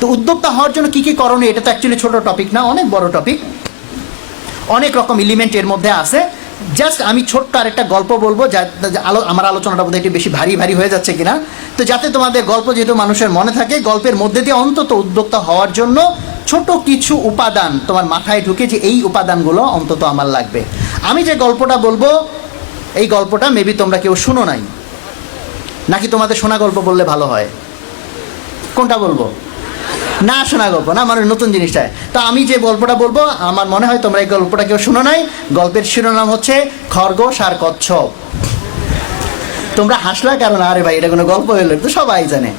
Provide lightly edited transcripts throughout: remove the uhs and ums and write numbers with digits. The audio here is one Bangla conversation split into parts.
তো উদ্যোক্তা হওয়ার জন্য কী কী করণীয়, এটা তো অ্যাকচুয়ালি ছোটো টপিক না, অনেক বড় টপিক, অনেক রকম এলিমেন্ট এর মধ্যে আছে। জাস্ট আমি ছোট্ট আরেকটা গল্প বলবো, যা আমার আলোচনাটা বোধহয় একটু বেশি ভারী ভারী হয়ে যাচ্ছে কিনা, তো যাতে তোমাদের গল্প যেহেতু মানুষের মনে থাকে, গল্পের মধ্যে দিয়ে অন্তত উদ্যোক্তা হওয়ার জন্য ছোট কিছু উপাদান তোমার মাথায় ঢুকে যে এই উপাদানগুলো অন্তত আমার লাগবে। আমি যে গল্পটা বলবো এই গল্পটা মেবি তোমরা কেউ শুনো নাই, নাকি তোমাদের শোনা গল্প বললে ভালো হয়? কোনটা বলবো? না শোনা গল্প না, মানে নতুন জিনিসটা। তো আমি যে গল্পটা বলবো আমার মনে হয় তোমরা এই গল্পটা কেউ শুনো নাই। গল্পের শিরোনাম হচ্ছে খরগোশ আর কচ্ছপ। তোমরা হাসলা কারণ আরে ভাই এটা কোনো গল্প হলো, তো সবাই জানে।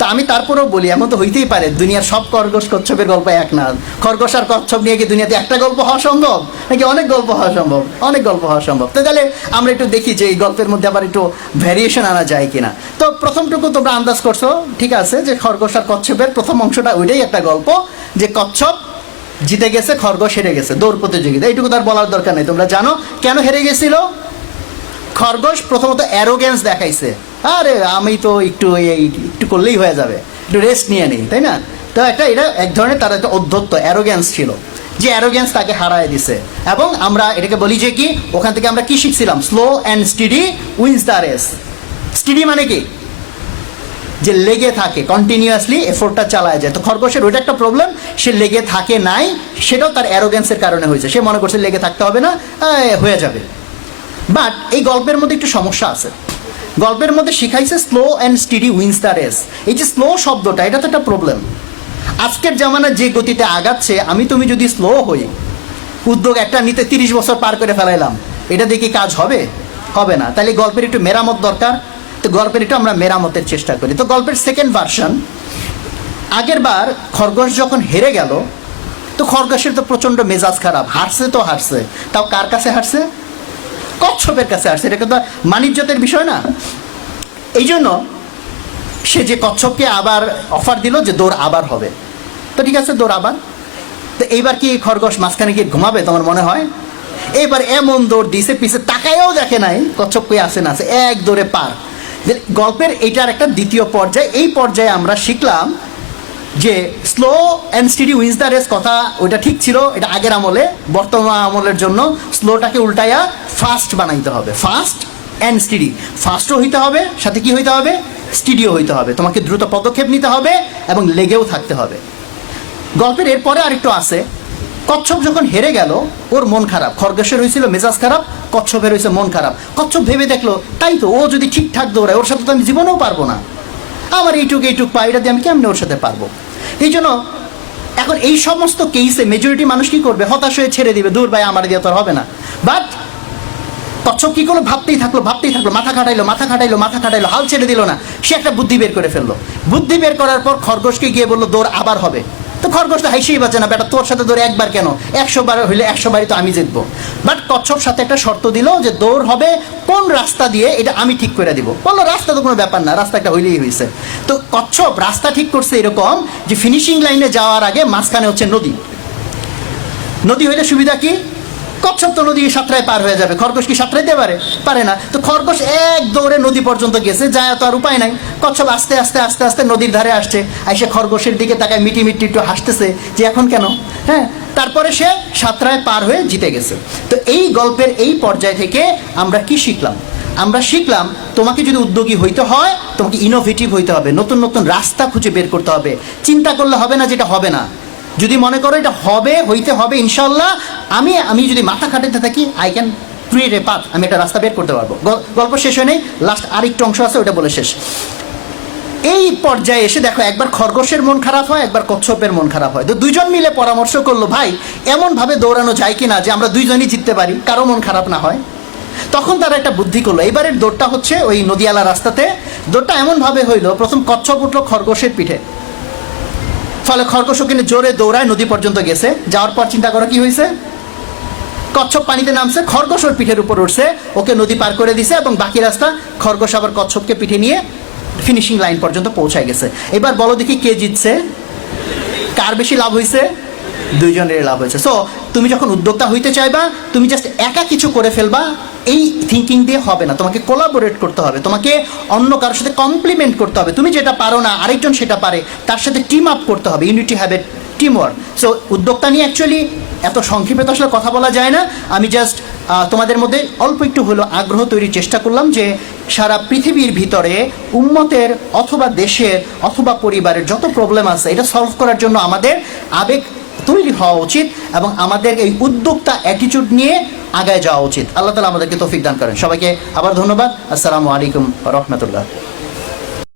তো আমি তারপরেও বলি, এমন তো হইতেই পারে দুনিয়ার সব খরগোশ কচ্ছপের গল্প এক না। খরগোশ আর কচ্ছপ নিয়ে কি দুনিয়াতে একটা গল্প হওয়া সম্ভব, নাকি অনেক গল্প হওয়া সম্ভব? অনেক গল্প হওয়া সম্ভব। তো তাহলে আমরা একটু দেখি যে এই গল্পের মধ্যে আবার একটু ভ্যারিয়েশন আনা যায় কিনা। তো প্রথমটুকু তোমরা আন্দাজ করছো, ঠিক আছে, যে খরগোশ আর কচ্ছপের প্রথম অংশটা ওইটাই একটা গল্প, যে কচ্ছপ জিতে গেছে, খরগোশ হেরে গেছে দৌড় প্রতিযোগিতা। এইটুকু তার বলার দরকার নেই, তোমরা জানো কেন হেরে গেছিল। খরগোশ প্রথমত অ্যারোগেন্স দেখাইছে, আরে আমি তো একটু করলেই হয়ে যাবে, একটু রেস্ট নিয়ে নিই, তাই না? তো এটা এক ধরনের তার একটা অধ্যত্ত অ্যারোগেন্স ছিল, যে অ্যারোগেন্স তাকে হারায় দিছে। এবং আমরা এটাকে বলি যে কি, ওখান থেকে আমরা কি শিখছিলাম? Slow and steady wins the race. Steady মানে কি? যে লেগে থাকে, কন্টিনিউয়াসলি এফোর্টটা চালায় যায়। তো খরগোশের ওইটা একটা প্রবলেম, সে লেগে থাকে নাই, সেটাও তার অ্যারোগেন্সের কারণে হয়েছে। সে মনে করছে লেগে থাকতে হবে না, হয়ে যাবে। বাট এই গল্পের মধ্যে একটু সমস্যা আছে। গল্পের মধ্যে শিখাইছে slow and steady wins the race. এই যে স্লো শব্দটা, এটা তো একটা প্রবলেম। আজকের জামানা যে গতিতে আগাচ্ছে, তুমি যদি স্লো হই, উদ্যোগ একটা নিতে 30 বছর পার করে ফেলাইলাম, এটা দেখে কাজ হবে? হবে না। তাহলে গল্পের একটু মেরামত দরকার। তো গল্পের একটু আমরা মেরামতের চেষ্টা করি। তো গল্পের সেকেন্ড ভার্সন, আগের বার খরগোশ যখন হেরে গেল, তো খরগোশের তো প্রচণ্ড মেজাজ খারাপ, হারছে তো হারছে, তাও কার কাছে হারছে? কচ্ছপের কাছে আসছে। এটা কিন্তু মানিজ্যতের বিষয় না। এই জন্য সে যে কচ্ছপকে আবার অফার দিল যে দৌড় আবার হবে। তো ঠিক আছে, দৌড় আবার। তো এইবার কি খরগোশ মাঝখানে গিয়ে ঘুমাবে তোমার মনে হয়? এইবার এমন দৌড় দিয়েছে, পিছে তাকায়ও দেখে নাই কচ্ছপ কই আসে না আছে, এক দৌড়ে পার। গল্পের এইটার একটা দ্বিতীয় পর্যায়ে, এই পর্যায়ে আমরা শিখলাম যে slow and steady wins the race কথা ওইটা ঠিক ছিল, এটা আগের আমলে। বর্তমান আমলের জন্য স্লোটাকে উল্টাইয়া ফাস্ট বানাইতে হবে। ফাস্ট অ্যান্ড স্টিডি, ফাস্টও হইতে হবে, সাথে কি হইতে হবে? স্টিডিও হইতে হবে। তোমাকে দ্রুত পদক্ষেপ নিতে হবে এবং লেগেও থাকতে হবে। গল্পের এরপরে আরেকটু আছে, কচ্ছপ যখন হেরে গেল ওর মন খারাপ। খরগোশের হয়েছিল মেজাজ খারাপ, কচ্ছপের হয়েছে মন খারাপ। কচ্ছপ ভেবে দেখলো, তাই তো, ও যদি ঠিকঠাক দৌড়ায় ওর সাথে তো আমি জীবনেও পারবো না, আমার এইটুক পাই, এটা দিয়ে আমি কেমনি ওর সাথে পারবো? এই জন্য এখন এই সমস্ত কেসে মেজরিটি মানুষ কি করবে? হতাশ হয়ে ছেড়ে দিবে, দূর ভাই আমার দিয়ে তো হবে না। বাট কচ্ছপ কি করলো? ভাবতেই থাকলো, মাথা খাটাইলো, হাল ছেড়ে দিল না। সে একটা বুদ্ধি বের করে ফেললো। বুদ্ধি বের করার পর খরগোশকে গিয়ে বললো দৌড় আবার হবে। তো খরগোশ তো হাসিই বাঁচে না, বেটা তোর সাথে দৌড়ে একবার কেন, 100 বার হইলে 100 বারই তো আমি জিতবো। বাট কচ্ছপ সাথে একটা শর্ত দিল যে দৌড় হবে কোন রাস্তা দিয়ে, এটা আমি ঠিক করে দিব। বললো রাস্তা তো কোনো ব্যাপার না, রাস্তা একটা হইলেই হয়েছে। তো কচ্ছপ রাস্তা ঠিক করছে এরকম যে ফিনিশিং লাইনে যাওয়ার আগে মাঝখানে হচ্ছে নদী। নদী হইলে সুবিধা কি? কচ্ছপ তো নদী সাঁতরায় পার হয়ে যাবে, খরগোশ কি সাঁতরাইতে পারে না। তো খরগোশ এক দৌড়ে নদী পর্যন্ত গেছে, যায় তো আর উপায় নাই। কচ্ছপ আস্তে আস্তে আস্তে আস্তে নদীর ধারে আসছে, আইসে খরগোশের দিকে তাকায় মিটি একটু হাসতেছে যে এখন কেন, হ্যাঁ। তারপরে সে সাঁতরায় পার হয়ে জিতে গেছে। তো এই গল্পের এই পর্যায় থেকে আমরা কি শিখলাম? আমরা শিখলাম তোমাকে যদি উদ্যোগী হইতে হয়, তোমাকে ইনোভেটিভ হইতে হবে, নতুন নতুন রাস্তা খুঁজে বের করতে হবে। চিন্তা করলে হবে না যেটা হবে না। যদি মনে করো এটা হইতে হবে ইনশাল্লাহ, আমি যদি মাথা খাটাতে থাকি, I can create a path, আমি একটা রাস্তা বের করতে পারবো। গল্প শেষ হয় নেই, লাস্ট আরেকটু অংশ আছে, ওটা বলে শেষ। এই পর্যায়ে এসে দেখো, একবার খরগোশের মন খারাপ হয়, একবার কচ্ছপের মন খারাপ হয়। তো দুইজন মিলে পরামর্শ করলো, ভাই এমনভাবে দৌড়ানো যায় কিনা যে আমরা দুইজনই জিততে পারি, কারো মন খারাপ না হয়। তখন তারা একটা বুদ্ধি করলো। এবারের দৌড়টা হচ্ছে ওই নদীয়ালা রাস্তাতে। দৌড়টা এমনভাবে হইলো, প্রথম কচ্ছপ উঠলো খরগোশের পিঠে, ফলে খরগোশ ওখানে জোরে দৌড়ায় নদী পর্যন্ত গেছে। যাওয়ার পর চিন্তা করো কি হয়েছে? কচ্ছপ পানিতে নামছে, খরগোশ ওর পিঠের উপর উঠছে, ওকে নদী পার করে দিছে, এবং বাকি রাস্তা খরগোশ আবার কচ্ছপকে পিঠে নিয়ে ফিনিশিং লাইন পর্যন্ত পৌঁছায় গেছে। এবার বলো দেখি কে জিতছে, কার বেশি লাভ হয়েছে? দুইজনের লাভ হয়েছে। সো তুমি যখন উদ্যোক্তা হইতে চাইবা, তুমি জাস্ট একা কিছু করে ফেলবা, এই থিঙ্কিং দিয়ে হবে না। তোমাকে কোলাবোরেট করতে হবে, তোমাকে অন্য কারোর সাথে কমপ্লিমেন্ট করতে হবে। তুমি যেটা পারো না আরেকজন সেটা পারে, তার সাথে টিম আপ করতে হবে। Unity have a team work. So উদ্যোক্তা নিয়ে অ্যাকচুয়ালি এত সংক্ষেপে তো আসলে কথা বলা যায় না। আমি জাস্ট তোমাদের মধ্যে অল্প একটু হলো আগ্রহ তৈরির চেষ্টা করলাম যে সারা পৃথিবীর ভিতরে উম্মতের অথবা দেশের অথবা পরিবারের যত প্রবলেম আছে এটা সলভ করার জন্য আমাদের আবেগ তৈরি হওয়া উচিত এবং আমাদের এই উদ্যোক্তা অ্যাটিটিউড নিয়ে আগায় যাওয়া উচিত। আল্লাহ তাআলা আমাদেরকে তৌফিক দান করেন। সবাইকে আবার ধন্যবাদ। আসসালামু আলাইকুম ওয়া রাহমাতুল্লাহ।